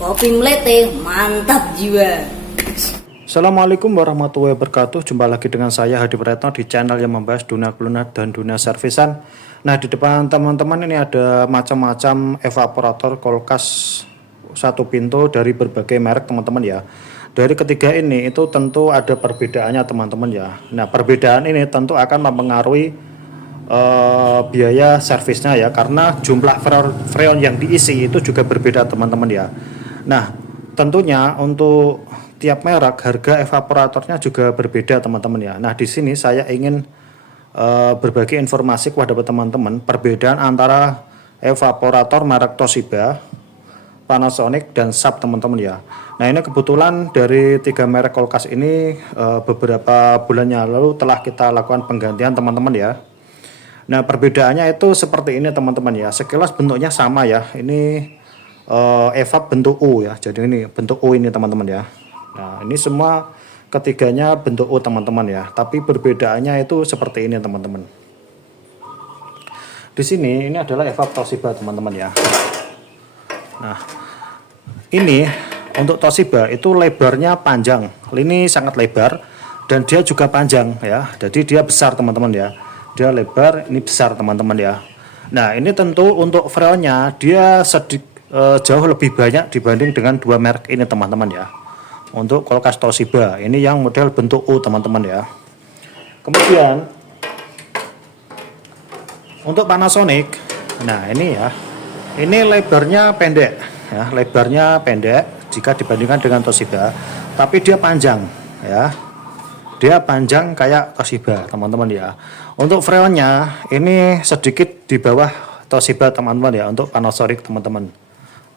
Kopi Melete, mantap jiwa. Assalamualaikum warahmatullahi wabarakatuh. Jumpa lagi dengan saya Hadi Pratno di channel yang membahas dunia kuliner dan dunia servisan. Nah, di depan teman-teman ini ada macam-macam evaporator kulkas satu pintu dari berbagai merek teman-teman ya. Dari ketiga ini itu tentu ada perbedaannya teman-teman ya. Nah, perbedaan ini tentu akan mempengaruhi biaya servisnya ya, karena jumlah freon yang diisi itu juga berbeda teman-teman ya. Nah, tentunya untuk tiap merek harga evaporatornya juga berbeda teman-teman ya. Nah, di sini saya ingin berbagi informasi kepada teman-teman perbedaan antara evaporator merek Toshiba, Panasonic dan Sharp teman-teman ya. Nah, ini kebetulan dari tiga merek kulkas ini beberapa bulan yang lalu telah kita lakukan penggantian teman-teman ya. Nah, perbedaannya itu seperti ini teman-teman ya. Sekilas bentuknya sama ya. Ini evap bentuk U ya. Jadi ini bentuk U ini teman-teman ya. Nah, ini semua ketiganya bentuk U teman-teman ya. Tapi perbedaannya itu seperti ini teman-teman. Di sini ini adalah evap Toshiba teman-teman ya. Nah, ini untuk Toshiba itu lebarnya panjang. Ini sangat lebar dan dia juga panjang ya. Jadi dia besar teman-teman ya. Dia lebar, ini besar teman-teman ya. Nah, ini tentu untuk freonnya dia jauh lebih banyak dibanding dengan dua merek ini teman-teman ya. Untuk kulkas Toshiba ini yang model bentuk U teman-teman ya. Kemudian untuk Panasonic, nah ini ya, ini lebarnya pendek ya, lebarnya pendek jika dibandingkan dengan Toshiba, tapi dia panjang ya. Dia panjang kayak Toshiba teman-teman ya. Untuk freonnya ini sedikit di bawah Toshiba teman-teman ya, untuk Panasonic teman-teman.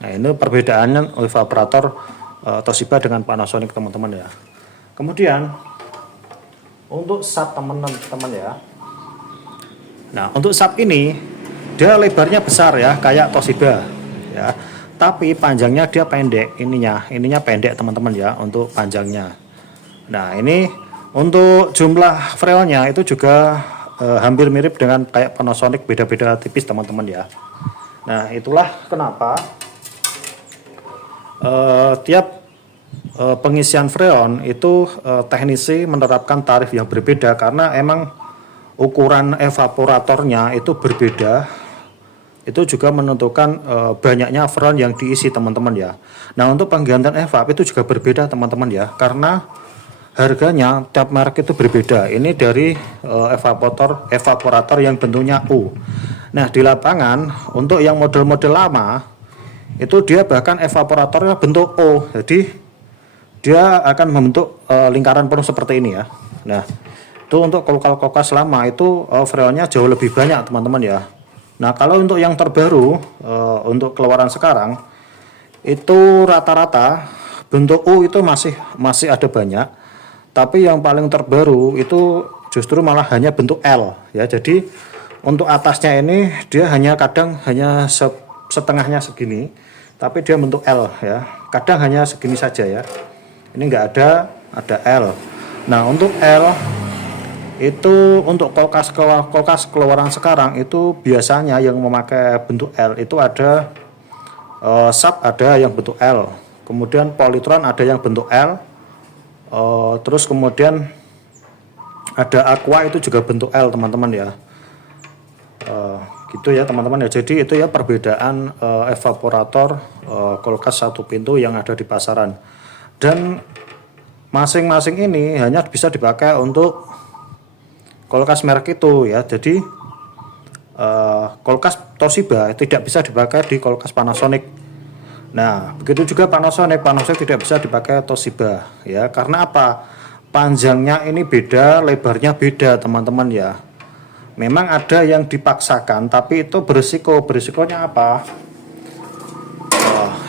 Nah, ini perbedaannya evaporator Toshiba dengan Panasonic teman-teman ya. Kemudian untuk Sharp teman-teman ya. Nah, untuk Sharp ini dia lebarnya besar ya kayak Toshiba ya. Tapi panjangnya dia pendek, ininya pendek teman-teman ya, untuk panjangnya. Nah, ini untuk jumlah freonnya itu juga hampir mirip dengan kayak Panasonic, beda-beda tipis teman-teman ya. Nah, itulah kenapa tiap pengisian freon itu teknisi menerapkan tarif yang berbeda, karena emang ukuran evaporatornya itu berbeda. Itu juga menentukan banyaknya freon yang diisi teman-teman ya. Nah, untuk penggantian evap itu juga berbeda teman-teman ya, karena harganya tiap merek itu berbeda. Ini dari evaporator yang bentuknya U. Nah, di lapangan untuk yang model-model lama itu dia bahkan evaporatornya bentuk O. Jadi dia akan membentuk lingkaran penuh seperti ini ya. Nah, itu untuk kulkas lama itu freonnya jauh lebih banyak teman-teman ya. Nah, kalau untuk yang terbaru untuk keluaran sekarang itu rata-rata bentuk U itu masih ada banyak. Tapi yang paling terbaru itu justru malah hanya bentuk L ya. Jadi untuk atasnya ini dia kadang hanya setengahnya segini, tapi dia bentuk L ya. Kadang hanya segini saja ya. Ini enggak ada L. Nah, untuk L itu untuk kulkas keluaran sekarang itu biasanya yang memakai bentuk L itu ada Sharp ada yang bentuk L. Kemudian Polytron ada yang bentuk L. Terus kemudian ada Aqua itu juga bentuk L teman-teman ya. Gitu ya teman-teman ya. Jadi itu ya perbedaan evaporator kulkas satu pintu yang ada di pasaran. Dan masing-masing ini hanya bisa dipakai untuk kulkas merek itu ya. Jadi kulkas Toshiba tidak bisa dipakai di kulkas Panasonic. Nah, begitu juga Panasonic tidak bisa dipakai Toshiba ya. Karena apa? Panjangnya ini beda, lebarnya beda teman-teman ya. Memang ada yang dipaksakan, tapi itu berisikonya apa?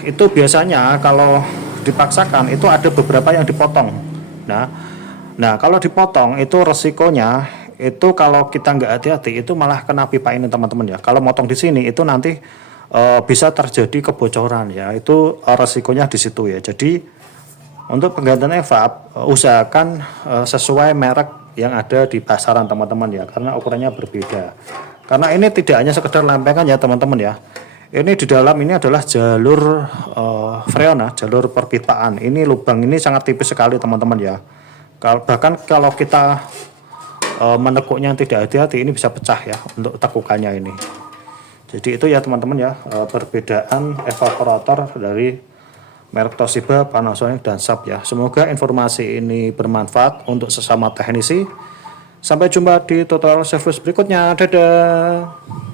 Itu biasanya kalau dipaksakan itu ada beberapa yang dipotong. Nah, kalau dipotong itu resikonya itu kalau kita nggak hati-hati itu malah kena pipa ini teman-teman ya. Kalau motong di sini itu nanti bisa terjadi kebocoran ya. Itu resikonya di situ ya. Jadi untuk penggantian evap usahakan sesuai merek yang ada di pasaran teman-teman ya, karena ukurannya berbeda. Karena ini tidak hanya sekedar lempengan ya teman-teman ya. Ini di dalam ini adalah jalur freon ya, jalur perpipaan. Ini lubang ini sangat tipis sekali teman-teman ya. Bahkan kalau kita menekuknya tidak hati-hati ini bisa pecah ya untuk tekukannya ini. Jadi itu ya teman-teman ya, perbedaan evaporator dari merek Toshiba, Panasonic dan Sharp ya. Semoga informasi ini bermanfaat untuk sesama teknisi. Sampai jumpa di tutorial service berikutnya. Dadah.